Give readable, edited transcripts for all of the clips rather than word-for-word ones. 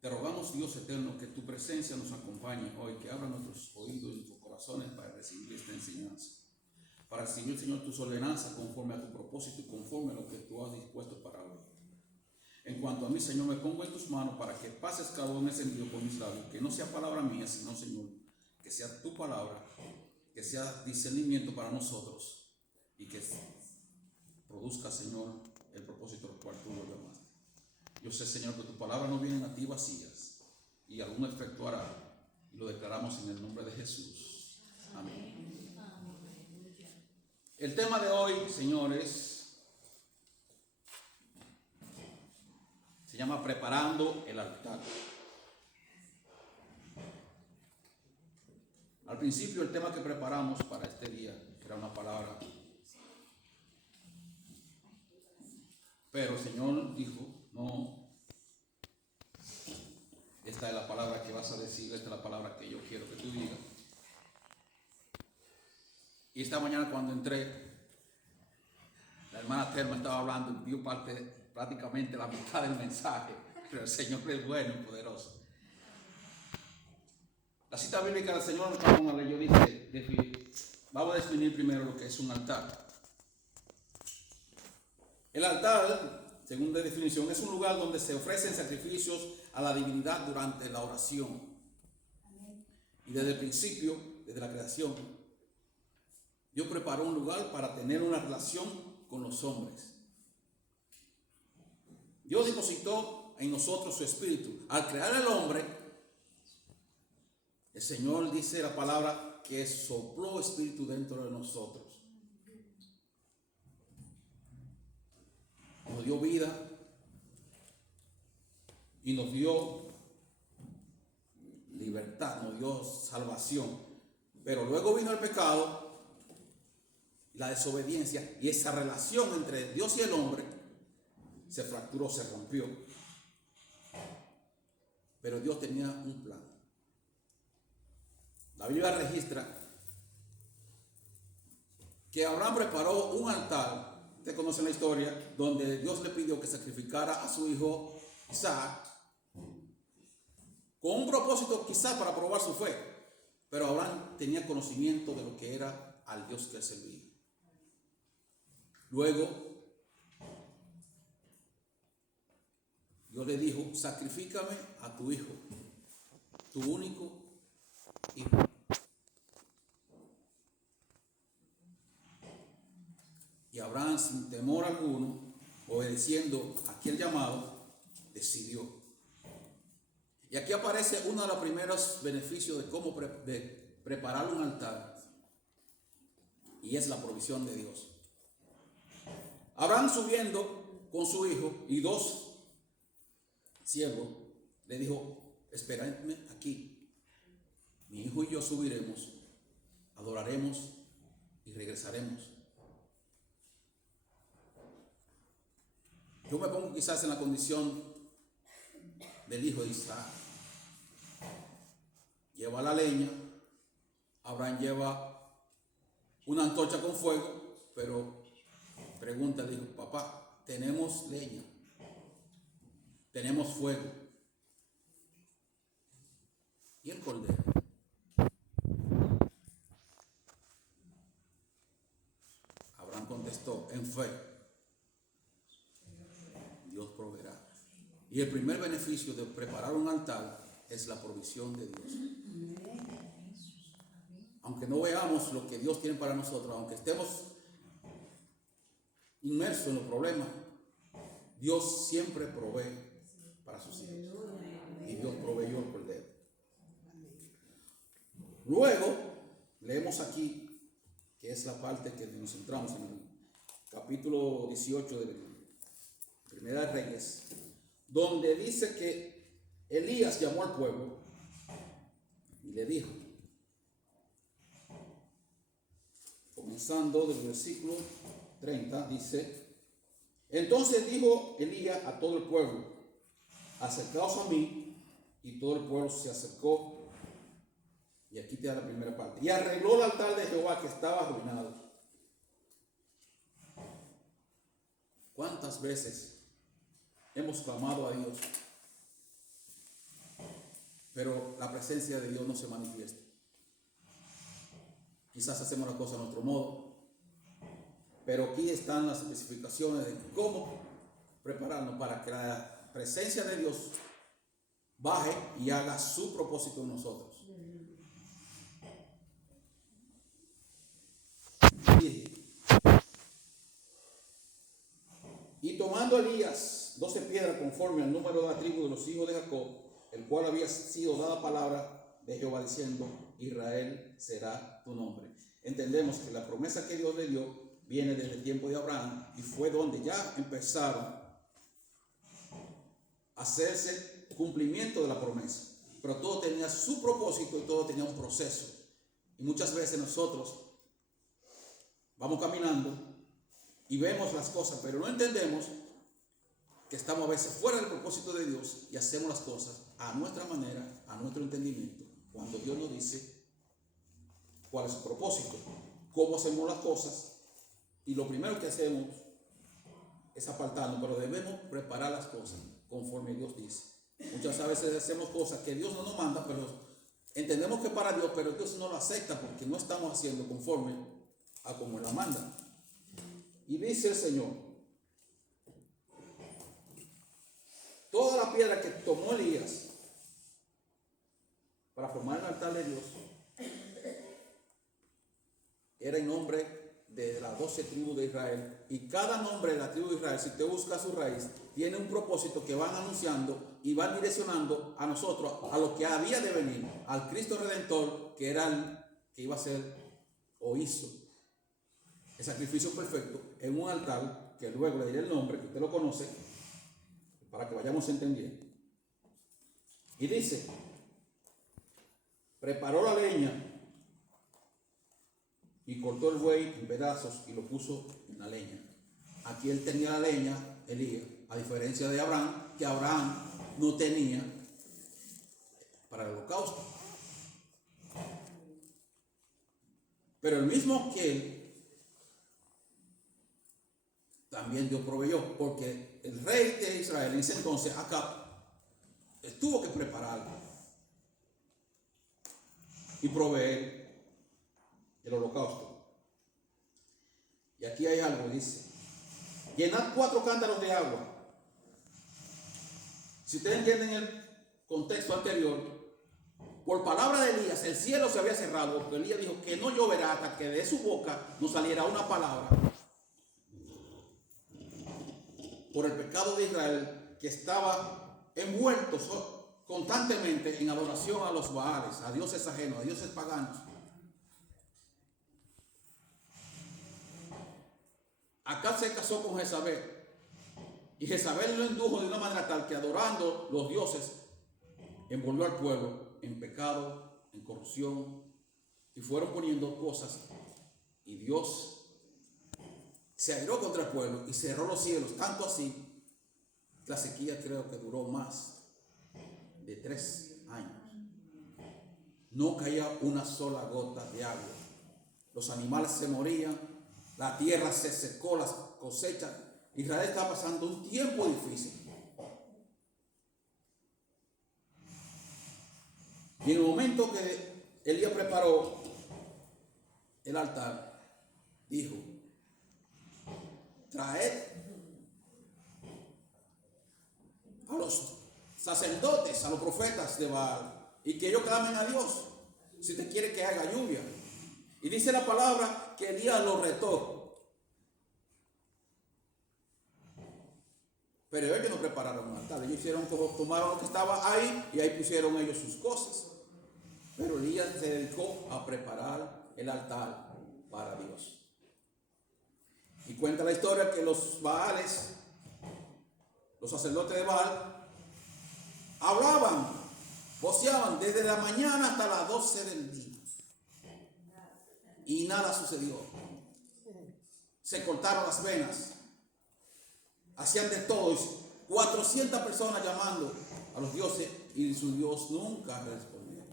Te rogamos, Dios eterno, que tu presencia nos acompañe hoy, que abra nuestros oídos y nuestros corazones para recibir esta enseñanza, para recibir, Señor, tus ordenanzas conforme a tu propósito y conforme a lo que tú has dispuesto para hoy. En cuanto a mí, Señor, me pongo en tus manos para que pases cada uno encendido por mis labios, que no sea palabra mía, sino, Señor, que sea tu palabra, que sea discernimiento para nosotros y que produzca, Señor, el propósito al cual tú lo llamaste. Yo sé, Señor, que tus palabras no vienen a ti vacías y algún efecto hará, y lo declaramos en el nombre de Jesús. Amén. El tema de hoy, señores, se llama preparando el altar. Al principio el tema que preparamos para este día era una palabra, pero el Señor dijo, no, esta es la palabra que vas a decir, esta es la palabra que yo quiero que tú digas. Y esta mañana cuando entré, la hermana Telma estaba hablando y vio prácticamente la mitad del mensaje, pero el Señor es bueno y poderoso. La cita bíblica del Señor nos pone una ley. Yo dije, vamos a definir primero lo que es un altar. El altar, según la definición, es un lugar donde se ofrecen sacrificios a la divinidad durante la oración. Y desde el principio, desde la creación, Dios preparó un lugar para tener una relación con los hombres. Dios depositó en nosotros su espíritu. Al crear al hombre, el Señor dice la palabra que sopló espíritu dentro de nosotros. Nos dio vida y nos dio libertad, nos dio salvación. Pero luego vino el pecado, la desobediencia, y esa relación entre Dios y el hombre se fracturó, se rompió. Pero Dios tenía un plan. La Biblia registra que Abraham preparó un altar, ustedes conocen la historia, donde Dios le pidió que sacrificara a su hijo Isaac, con un propósito quizás para probar su fe, pero Abraham tenía conocimiento de lo que era al Dios que servía. Luego, Dios le dijo, sacrifícame a tu hijo, tu único hijo. Y Abraham, sin temor alguno, obedeciendo aquel llamado, decidió. Y aquí aparece uno de los primeros beneficios de cómo preparar un altar, y es la provisión de Dios. Abraham, subiendo con su hijo y 2 siervos, le dijo, esperadme aquí, mi hijo y yo subiremos, adoraremos y regresaremos. Yo me pongo quizás en la condición del hijo de Isaac. Lleva la leña, Abraham lleva una antorcha con fuego, pero pregunta, le dijo, papá, tenemos leña, tenemos fuego, ¿y el cordero? Abraham contestó, en fe, Dios proveerá. Y el primer beneficio de preparar un altar es la provisión de Dios. Aunque no veamos lo que Dios tiene para nosotros, aunque estemos inmersos en los problemas, Dios siempre provee para sus hijos. Y Dios proveyó el cordero. Luego, leemos aquí, que es la parte que nos centramos en el capítulo 18 de Primera de Reyes, donde dice que Elías llamó al pueblo y le dijo, comenzando del versículo 30, dice, entonces dijo Elías a todo el pueblo, acercaos a mí, y todo el pueblo se acercó. Y aquí te da la primera parte. Y arregló el altar de Jehová que estaba arruinado. ¿Cuántas veces hemos clamado a Dios pero la presencia de Dios no se manifiesta. Quizás hacemos la cosa a nuestro modo, pero aquí están las especificaciones de cómo prepararnos para que la presencia de Dios baje y haga su propósito en nosotros. Y tomando Elías 12 piedras conforme al número de la tribu de los hijos de Jacob, el cual había sido dada palabra de Jehová diciendo: Israel será tu nombre. Entendemos que la promesa que Dios le dio viene desde el tiempo de Abraham y fue donde ya empezaron a hacerse cumplimiento de la promesa. Pero todo tenía su propósito y todo tenía un proceso. Y muchas veces nosotros vamos caminando y vemos las cosas, pero no entendemos que estamos a veces fuera del propósito de Dios y hacemos las cosas a nuestra manera, a nuestro entendimiento, cuando Dios nos dice cuál es su propósito, cómo hacemos las cosas. Y lo primero que hacemos es apartarnos, pero debemos preparar las cosas conforme Dios dice. Muchas veces hacemos cosas que Dios no nos manda, pero entendemos que para Dios, pero Dios no lo acepta porque no estamos haciendo conforme a como Él la manda. Y dice el Señor: toda la piedra que tomó Elías para formar el altar de Dios era en nombre de las 12 tribus de Israel, y cada nombre de la tribu de Israel, si usted busca su raíz, tiene un propósito que van anunciando y van direccionando a nosotros a lo que había de venir, al Cristo Redentor, que era el que iba a ser o hizo el sacrificio perfecto en un altar, que luego le diré el nombre, que usted lo conoce, para que vayamos entendiendo. Y dice: preparó la leña y cortó el buey en pedazos y lo puso en la leña. Aquí él tenía la leña, Elías, a diferencia de Abraham, que Abraham no tenía para el holocausto. Pero el mismo que él, también Dios proveyó, porque el rey de Israel en ese entonces, Acab, tuvo que prepararlo y proveer el holocausto. Y aquí hay algo, dice: llenad 4 cántaros de agua. Si ustedes entienden el contexto anterior, por palabra de Elías el cielo se había cerrado, porque Elías dijo que no lloverá hasta que de su boca no saliera una palabra, por el pecado de Israel, que estaba envuelto constantemente en adoración a los Baales, a dioses ajenos, a dioses paganos. Acab se casó con Jezabel, y Jezabel lo indujo de una manera tal que, adorando los dioses, envolvió al pueblo en pecado, en corrupción, y fueron poniendo cosas, y Dios se airó contra el pueblo y cerró los cielos, tanto así la sequía creo que duró más de 3 años. No caía una sola gota de agua. Los animales se morían, la tierra se secó, las cosechas. Israel estaba pasando un tiempo difícil. Y en el momento que Elías preparó el altar, dijo: traed a los sacerdotes, a los profetas de Baal, y que ellos clamen a Dios si usted quiere que haga lluvia. Y dice la palabra que Elías lo retó, pero ellos no prepararon un altar. Ellos tomaron lo que estaba ahí y ahí pusieron ellos sus cosas. Pero Elías se dedicó a preparar el altar para Dios. Y cuenta la historia que los Baales, los sacerdotes de Baal, hablaban, voceaban desde la mañana hasta las 12 del día. Y nada sucedió. Se cortaron las venas. Hacían de todo. 400 personas llamando a los dioses y su Dios nunca respondió.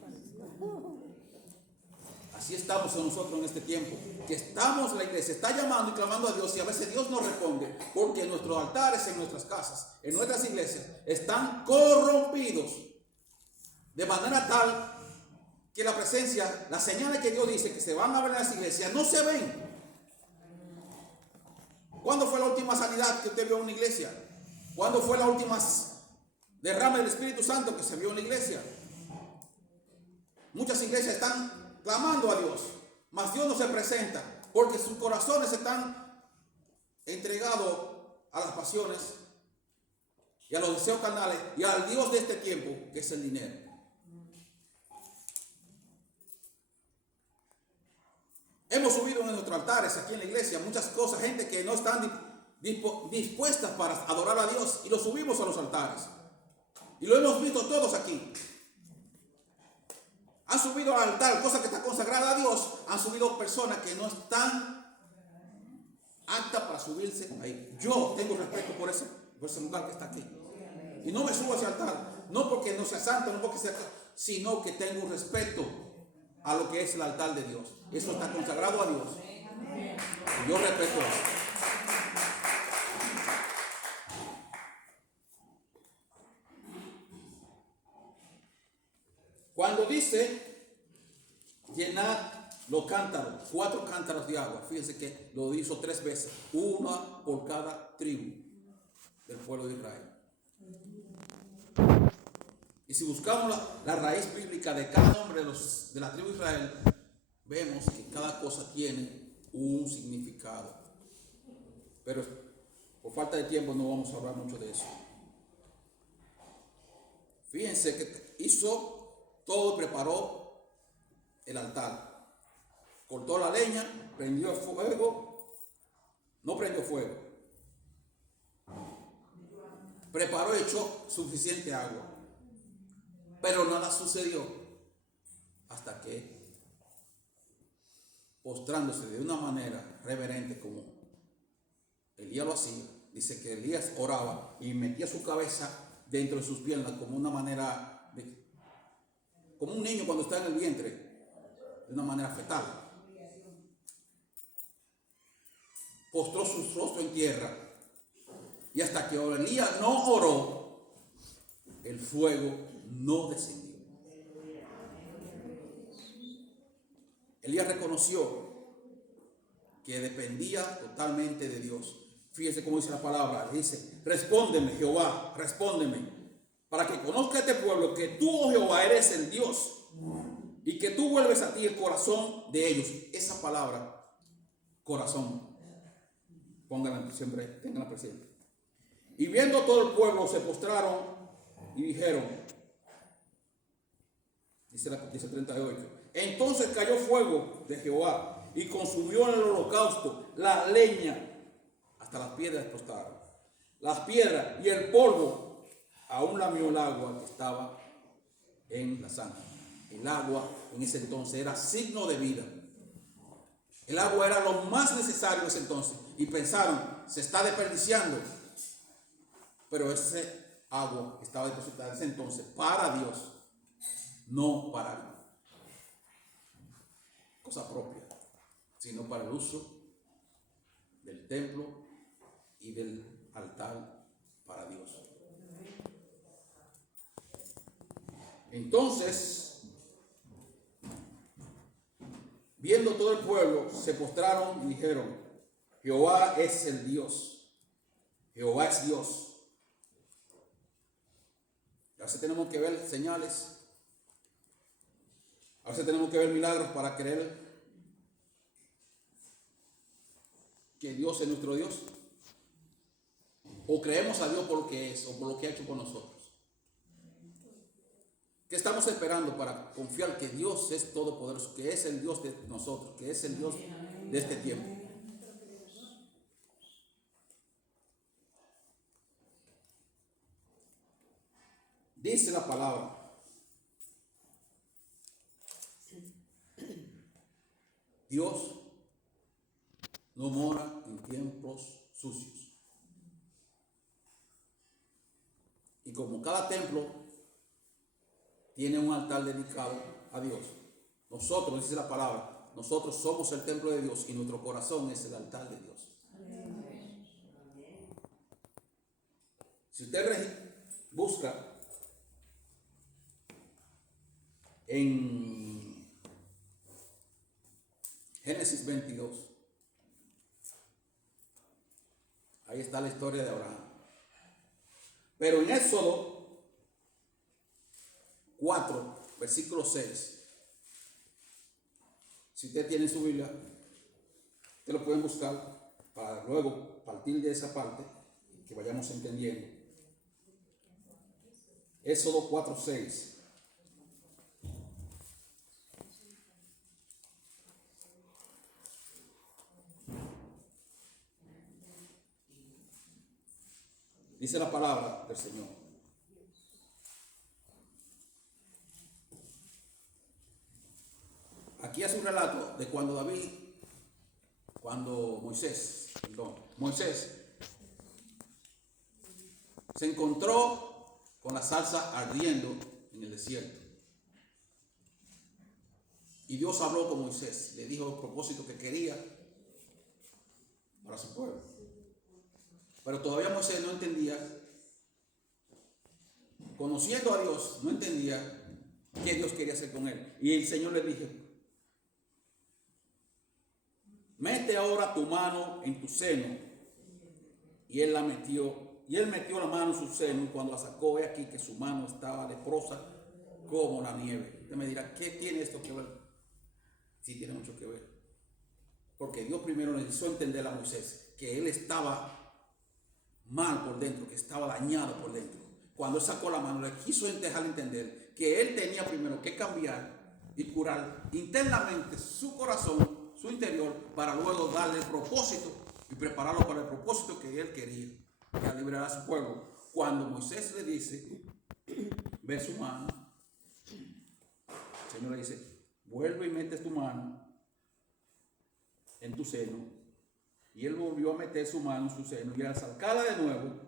Así estamos nosotros en este tiempo, que estamos, la iglesia está llamando y clamando a Dios, y a veces Dios no responde porque nuestros altares en nuestras casas, en nuestras iglesias, están corrompidos. De manera tal que la presencia, las señales que Dios dice que se van a ver en las iglesias, no se ven. ¿Cuándo fue la última sanidad que usted vio en una iglesia? ¿Cuándo fue la última derrama del Espíritu Santo que se vio en la iglesia? Muchas iglesias están clamando a Dios, mas Dios no se presenta porque sus corazones están entregados a las pasiones y a los deseos carnales y al Dios de este tiempo, que es el dinero. Hemos subido en nuestros altares aquí en la iglesia muchas cosas, gente que no están dispuestas para adorar a Dios, y lo subimos a los altares. Y lo hemos visto todos aquí. Han subido al altar cosas que están consagradas a Dios. Han subido personas que no están aptas para subirse ahí. Yo tengo respeto por ese lugar que está aquí. Y no me subo a ese altar. No porque no sea santo, no porque sea, sino que tengo respeto a lo que es el altar de Dios. Eso está consagrado a Dios. Y yo respeto eso. Cuando dice llenad los cántaros, 4 cántaros de agua, fíjense que lo hizo 3 veces, una por cada tribu del pueblo de Israel. Y si buscamos la raíz bíblica de cada nombre de la tribu de Israel, vemos que cada cosa tiene un significado. Pero por falta de tiempo no vamos a hablar mucho de eso. Fíjense que hizo todo, preparó el altar. Cortó la leña, prendió el fuego, no prendió fuego. Preparó y echó suficiente agua. Pero nada sucedió hasta que, postrándose de una manera reverente como Elías lo hacía, dice que Elías oraba y metía su cabeza dentro de sus piernas como una manera como un niño cuando está en el vientre, de una manera fetal. Postró su rostro en tierra, y hasta que Elías no oró, el fuego no descendió. Elías reconoció que dependía totalmente de Dios. Fíjese cómo dice la palabra, dice: respóndeme, Jehová, respóndeme, para que conozca este pueblo que tú, oh Jehová, eres el Dios, y que tú vuelves a ti el corazón de ellos. Esa palabra, corazón, pónganla siempre, tenganla presente. Y viendo todo el pueblo, se postraron y dijeron, dice 38, entonces cayó fuego de Jehová y consumió en el holocausto la leña, hasta las piedras explotaron. Las piedras y el polvo aún lamió el agua que estaba en la zanja. El agua en ese entonces era signo de vida. El agua era lo más necesario en ese entonces. Y pensaron, se está desperdiciando. Pero ese agua estaba depositada en ese entonces para Dios, no para cosa propia, sino para el uso del templo y del altar para Dios. Entonces, viendo todo el pueblo, se postraron y dijeron, Jehová es el Dios, Jehová es Dios. A veces tenemos que ver señales, a veces tenemos que ver milagros para creer que Dios es nuestro Dios. O creemos a Dios por lo que es o por lo que ha hecho con nosotros. ¿Qué estamos esperando para confiar que Dios es todopoderoso, que es el Dios de nosotros, que es el Dios de este tiempo? Dice la palabra, Dios no mora en tiempos sucios. Y como cada templo tiene un altar dedicado a Dios, nosotros, dice la palabra, nosotros somos el templo de Dios y nuestro corazón es el altar de Dios. Si usted busca en Génesis 22. Ahí está la historia de Abraham. Pero en Éxodo 4, versículo 6, si usted tiene su Biblia, usted lo pueden buscar para luego partir de esa parte que vayamos entendiendo. Éxodo 4, 6. Dice la palabra del Señor. Aquí hace un relato de cuando Moisés se encontró con la zarza ardiendo en el desierto. Y Dios habló con Moisés, le dijo el propósito que quería para su pueblo. Pero todavía Moisés no entendía, conociendo a Dios, no entendía qué Dios quería hacer con él. Y el Señor le dijo: mete ahora tu mano en tu seno. Y él metió la mano en su seno, y cuando la sacó, he aquí que su mano estaba leprosa como la nieve. Usted me dirá, ¿qué tiene esto que ver? Sí, tiene mucho que ver. Porque Dios primero le hizo entender a Moisés que él estaba mal por dentro, que estaba dañado por dentro. Cuando él sacó la mano, le quiso dejar entender que él tenía primero que cambiar y curar internamente su corazón, su interior, para luego darle el propósito y prepararlo para el propósito que él quería, que era liberar a su pueblo. Cuando Moisés le dice, ve su mano, el Señor le dice, vuelve y mete tu mano en tu seno. Y él volvió a meter su mano en su seno, y al sacarla de nuevo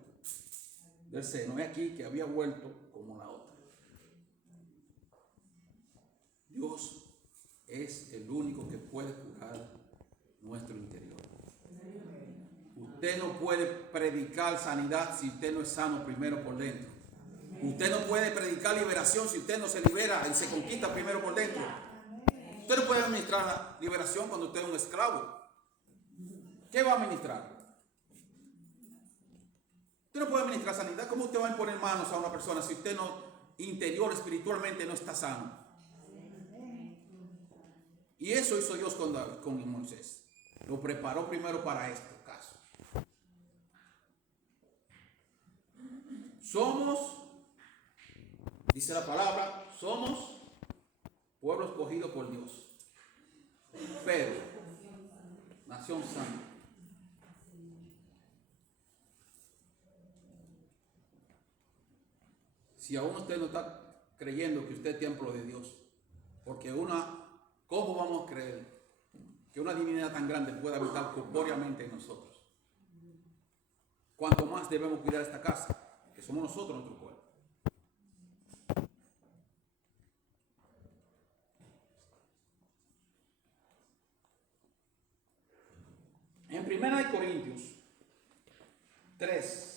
del seno, es aquí que había vuelto como la otra. Dios es el único que puede curar nuestro interior. Usted no puede predicar sanidad si usted no es sano primero por dentro. Usted no puede predicar liberación si usted no se libera y se conquista primero por dentro. Usted no puede administrar la liberación cuando usted es un esclavo. ¿Qué va a administrar? Usted no puede administrar sanidad. ¿Cómo usted va a imponer manos a una persona si usted no, interior, espiritualmente, no está sano? Y eso hizo Dios con Moisés. Lo preparó primero para este caso. Dice la palabra, somos pueblo escogido por Dios. Pero, nación santa. Si aún usted no está creyendo que usted es templo de Dios, porque ¿cómo vamos a creer que una divinidad tan grande pueda habitar corpóreamente en nosotros? Cuanto más debemos cuidar esta casa, que somos nosotros nuestro pueblo. En 1 Corintios 3,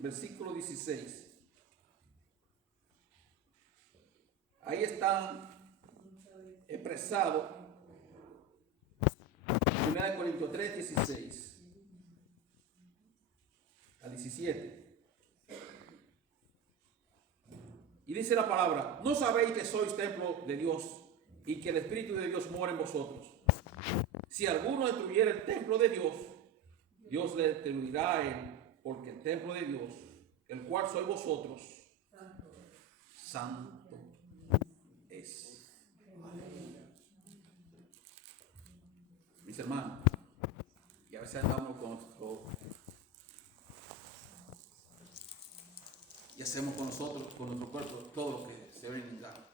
versículo 16. Ahí están expresados 1 Corintios 3, 16 al 17. Y dice la palabra, ¿no sabéis que sois templo de Dios y que el Espíritu de Dios mora en vosotros? Si alguno destruyera el templo de Dios, Dios le destruirá a él, porque el templo de Dios, el cual sois vosotros, santo es. Mis hermanos, y a veces andamos con y hacemos con nosotros, con nuestro cuerpo, todo lo que se ve en el lado.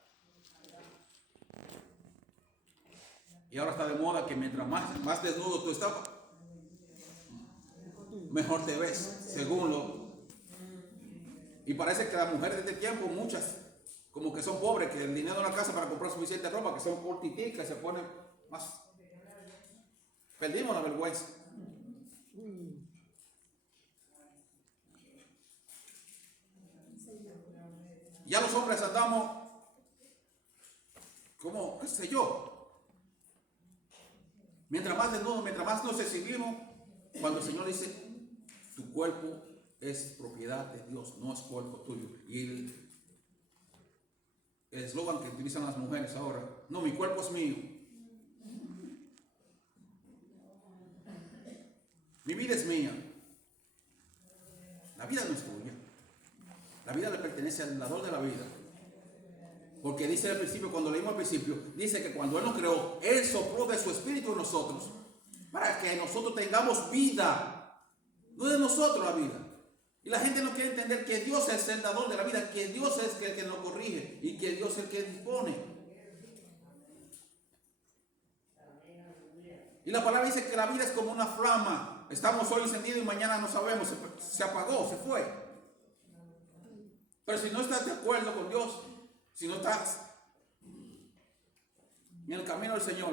Y ahora está de moda que mientras más desnudo tú estás, mejor te ves, según Y parece que las mujeres de este tiempo, muchas, como que son pobres, que el dinero no alcanza para comprar suficiente ropa, que son cortiticas, que se ponen más. Perdimos la vergüenza. Ya los hombres andamos como, qué sé yo, mientras más desnudos, mientras más nos exhibimos, cuando el Señor dice, tu cuerpo es propiedad de Dios, no es cuerpo tuyo. Y el eslogan que utilizan las mujeres ahora, no, mi cuerpo es mío. Mi vida es mía. La vida no es tuya. La vida le pertenece al dador de la vida. Porque dice al principio, cuando leímos al principio, dice que cuando Él nos creó, Él sopló de su espíritu en nosotros para que nosotros tengamos vida. No es de nosotros la vida. Y la gente no quiere entender que Dios es el dador de la vida, que Dios es el que nos corrige y que Dios es el que dispone. Y la palabra dice que la vida es como una flama. Estamos hoy encendidos y mañana no sabemos, se apagó, se fue. Pero si no estás de acuerdo con Dios, si no estás en el camino del Señor,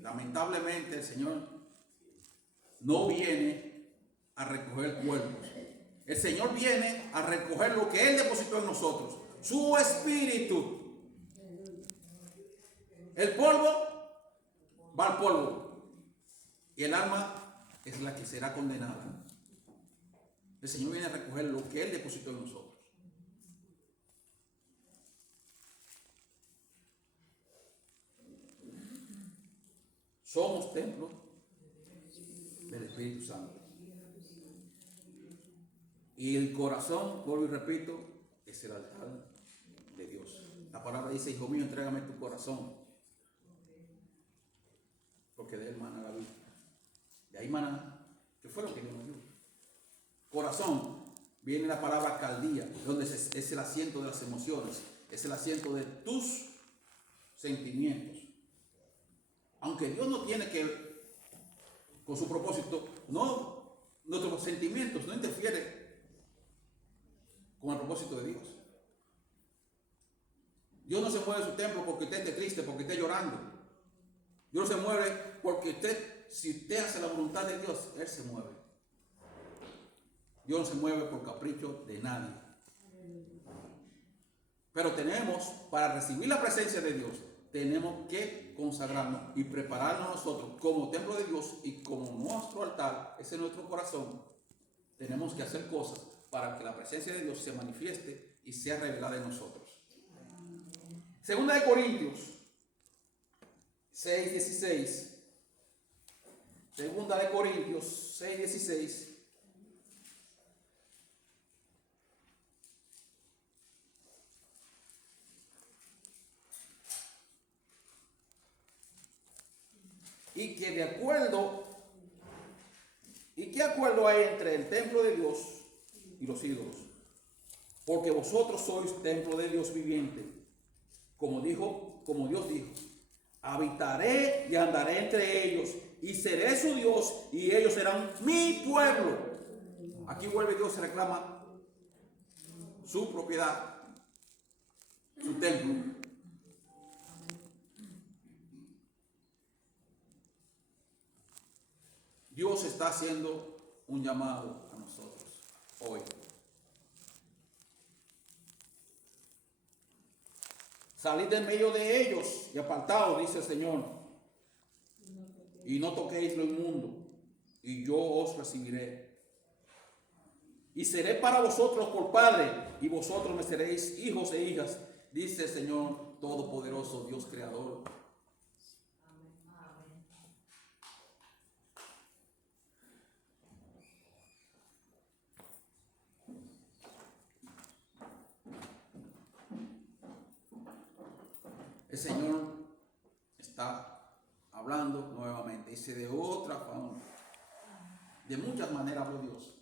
lamentablemente el Señor no viene a recoger cuerpos. El Señor viene a recoger lo que Él depositó en nosotros, su espíritu. El polvo va al polvo y el alma es la que será condenada. El Señor viene a recoger lo que Él depositó en nosotros. Somos templo del Espíritu Santo. Y el corazón, vuelvo y repito, es el altar de Dios. La palabra dice, hijo mío, entrégame tu corazón, porque de él mana la vida. De ahí mana, que fue lo que Dios nos dio. Corazón, viene la palabra caldía, donde es el asiento de las emociones, es el asiento de tus sentimientos. Aunque Dios no tiene que, con su propósito, no, nuestros sentimientos no interfieren con el propósito de Dios. Dios no se mueve de su templo porque usted esté triste, porque esté llorando. Dios no se mueve porque si usted hace la voluntad de Dios, Él se mueve. Dios no se mueve por capricho de nadie. Pero para recibir la presencia de Dios, tenemos que consagrarnos y prepararnos nosotros como templo de Dios y como nuestro altar, ese es nuestro corazón. Tenemos que hacer cosas para que la presencia de Dios se manifieste y sea revelada en nosotros. Segunda de Corintios 6:16. Segunda de Corintios 6:16. Y que ¿qué acuerdo hay entre el templo de Dios y los ídolos? Porque vosotros sois templo de Dios viviente. Como Dios dijo, habitaré y andaré entre ellos y seré su Dios y ellos serán mi pueblo. Aquí vuelve Dios, se reclama su propiedad, su templo. Dios está haciendo un llamado a nosotros hoy. Salid de medio de ellos y apartaos, dice el Señor, y no toquéis lo inmundo, y yo os recibiré. Y seré para vosotros por padre, y vosotros me seréis hijos e hijas, dice el Señor Todopoderoso, Dios Creador. El Señor está hablando nuevamente, dice de otra forma, de muchas maneras habló Dios.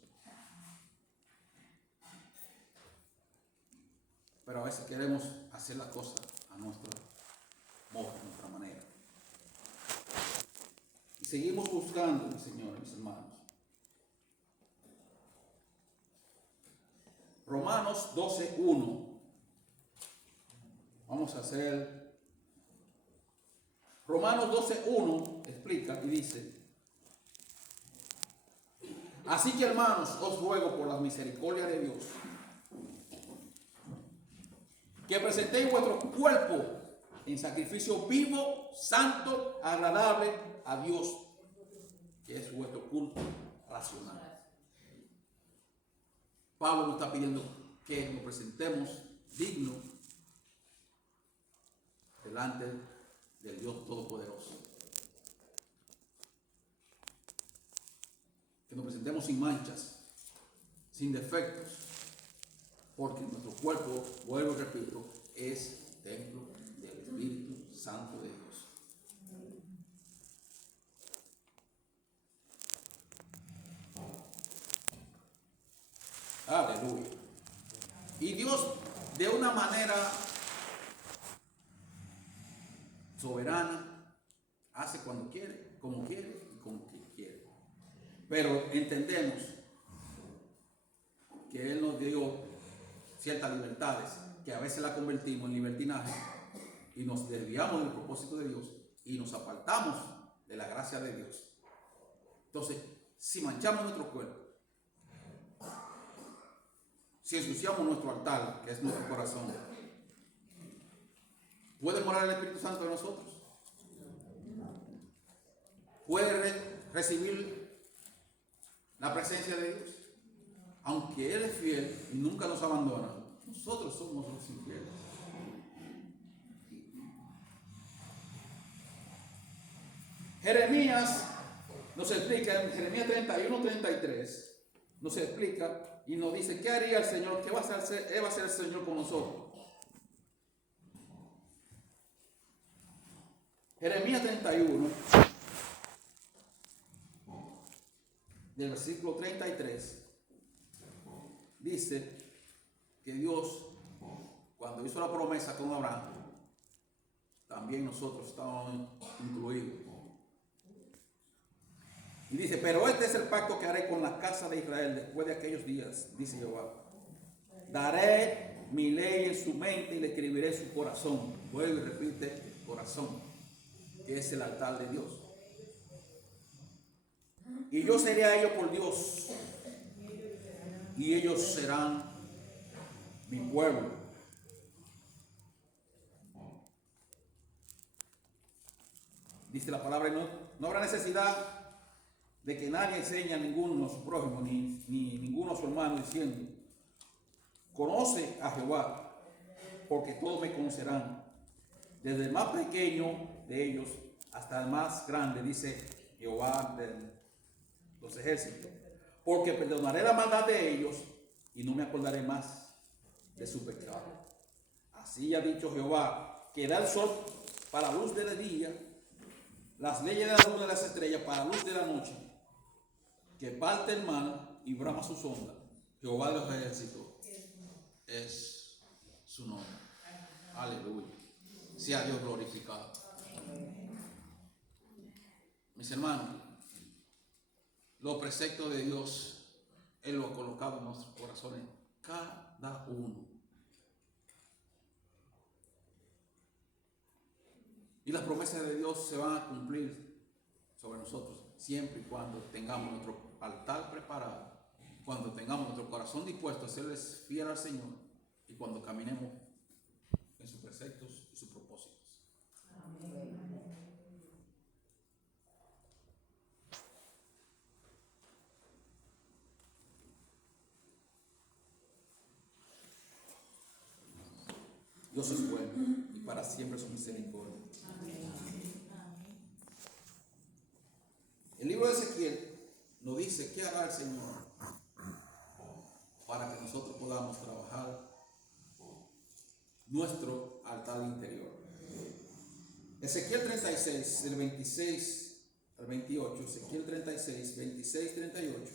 Pero a veces queremos hacer las cosas a nuestro modo, a nuestra manera. Y seguimos buscando al Señor, mis hermanos. Romanos 12:1. Vamos a hacer Romanos 12:1 explica y dice: así que, hermanos, os ruego por la misericordia de Dios que presentéis vuestro cuerpo en sacrificio vivo, santo, agradable a Dios, que es vuestro culto racional. Pablo nos está pidiendo que nos presentemos dignos delante del Dios Todopoderoso. Que nos presentemos sin manchas, sin defectos, porque nuestro cuerpo, vuelvo y repito, es templo del Espíritu Santo de Dios. Aleluya. Y Dios, de una manera soberana, hace cuando quiere, como quiere y como quiere. Pero entendemos que Él nos dio ciertas libertades que a veces la convertimos en libertinaje y nos desviamos del propósito de Dios y nos apartamos de la gracia de Dios. Entonces, si manchamos nuestro cuerpo, si ensuciamos nuestro altar, que es nuestro corazón, ¿puede morar el Espíritu Santo en nosotros? ¿Puede recibir la presencia de Dios? Aunque Él es fiel y nunca nos abandona, nosotros somos los infieles. Jeremías nos explica, en Jeremías 31-33, nos explica y nos dice qué haría el Señor, qué va a hacer el Señor con nosotros. Jeremías 31, del versículo 33, dice que Dios, cuando hizo la promesa con Abraham, también nosotros estábamos incluidos. Y dice, pero este es el pacto que haré con la casa de Israel después de aquellos días, dice Jehová. Daré mi ley en su mente y le escribiré en su corazón. Vuelve y repite, corazón, que es el altar de Dios. Y yo seré a ellos por Dios, y ellos serán mi pueblo. Dice la palabra, no habrá necesidad de que nadie enseñe a ninguno a su prójimo, ni ninguno a su hermano, diciendo, conoce a Jehová, porque todos me conocerán, desde el más pequeño de ellos hasta el más grande, dice Jehová de los ejércitos, porque perdonaré la maldad de ellos y no me acordaré más de su pecado. Así ha dicho Jehová, que da el sol para luz del día, las leyes de la luz de las estrellas para luz de la noche, que parte el mar y brama sus ondas. Jehová de los ejércitos es su nombre. Aleluya. Sea Dios glorificado. Mis hermanos, los preceptos de Dios, Él los ha colocado en nuestros corazones, cada uno. Y las promesas de Dios se van a cumplir sobre nosotros, siempre y cuando tengamos nuestro altar preparado, cuando tengamos nuestro corazón dispuesto a serles fiel al Señor y cuando caminemos en sus preceptos y sus propósitos. Amén. Dios es bueno y para siempre su misericordia. El libro de Ezequiel nos dice qué hará el Señor para que nosotros podamos trabajar nuestro altar interior. Ezequiel 36, del 26 al 28, Ezequiel 36, 26, 38.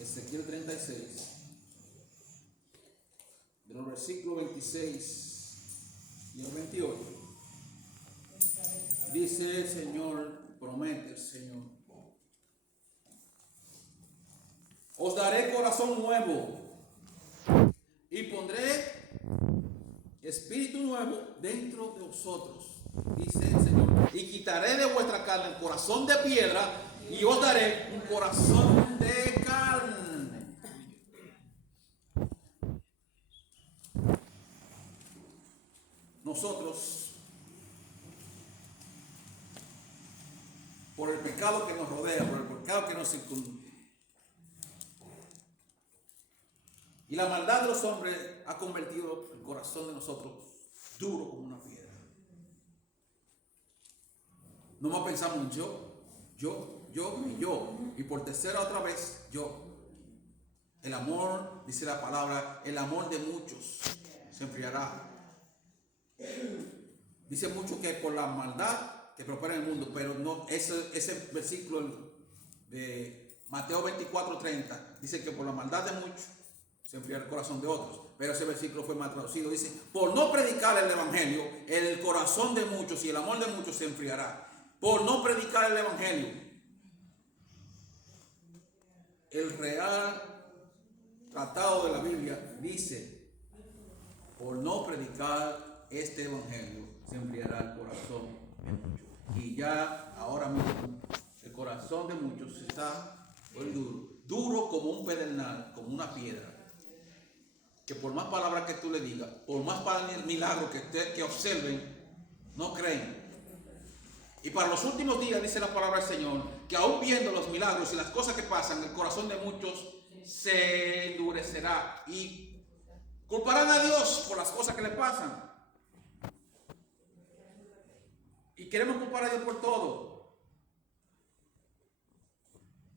Ezequiel 36, de los versículos 26 y el 28, dice el Señor, promete el Señor, os daré corazón nuevo y pondré espíritu nuevo dentro de vosotros. dice el Señor, y quitaré de vuestra carne el corazón de piedra y os daré un corazón de carne. Nosotros, por el pecado que nos rodea, por el pecado que nos circunda, y la maldad de los hombres ha convertido el corazón de nosotros duro como una piedra. No más pensamos yo, y por tercera otra vez yo. El amor, dice la palabra, el amor de muchos se enfriará. Dice mucho que por la maldad que prospera en el mundo, pero no, ese versículo de Mateo 24:30 dice que por la maldad de muchos se enfriará el corazón de otros. Pero ese versículo fue mal traducido. Dice, por no predicar el evangelio, el corazón de muchos y el amor de muchos se enfriará. Por no predicar el evangelio. El Real Tratado de la Biblia dice, por no predicar este evangelio, se enfriará el corazón de muchos. Y ya ahora mismo, el corazón de muchos está duro como un pedernal, como una piedra. Que por más palabras que tú le digas, por más milagros que observen, no creen. Y para los últimos días, dice la palabra del Señor, que aún viendo los milagros y las cosas que pasan, el corazón de muchos se endurecerá y culparán a Dios por las cosas que le pasan. Y queremos culpar a Dios por todo.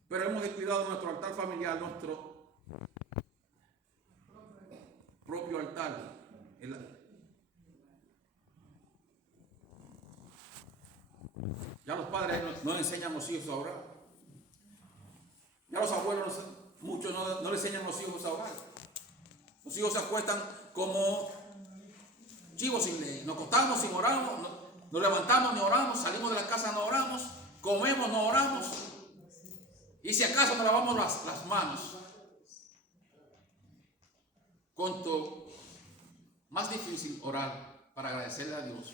Pero hemos descuidado nuestro altar familiar, nuestro propio altar. Ya los padres no enseñan a los hijos a orar. Ya los abuelos, muchos no le enseñan a los hijos a orar. Los hijos se acuestan como chivos sin ley. Nos acostamos sin oramos, nos levantamos ni oramos, salimos de la casa no oramos, comemos no oramos. Y si acaso nos lavamos las manos. Cuanto más difícil orar para agradecerle a Dios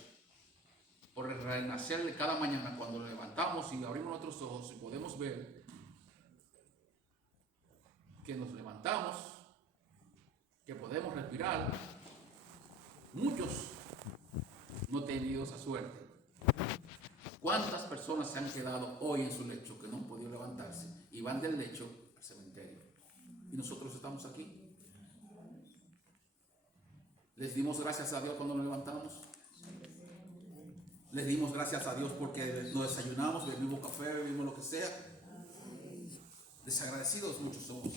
por el renacer de cada mañana cuando nos levantamos y abrimos nuestros ojos y podemos ver que nos levantamos, que podemos respirar. Muchos no han tenido esa suerte. ¿Cuántas personas se han quedado hoy en su lecho que no han podido levantarse y van del lecho al cementerio? Y nosotros estamos aquí. Les dimos gracias a Dios cuando nos levantamos. Les dimos gracias a Dios porque nos desayunamos, bebimos café, bebimos lo que sea. Desagradecidos muchos somos.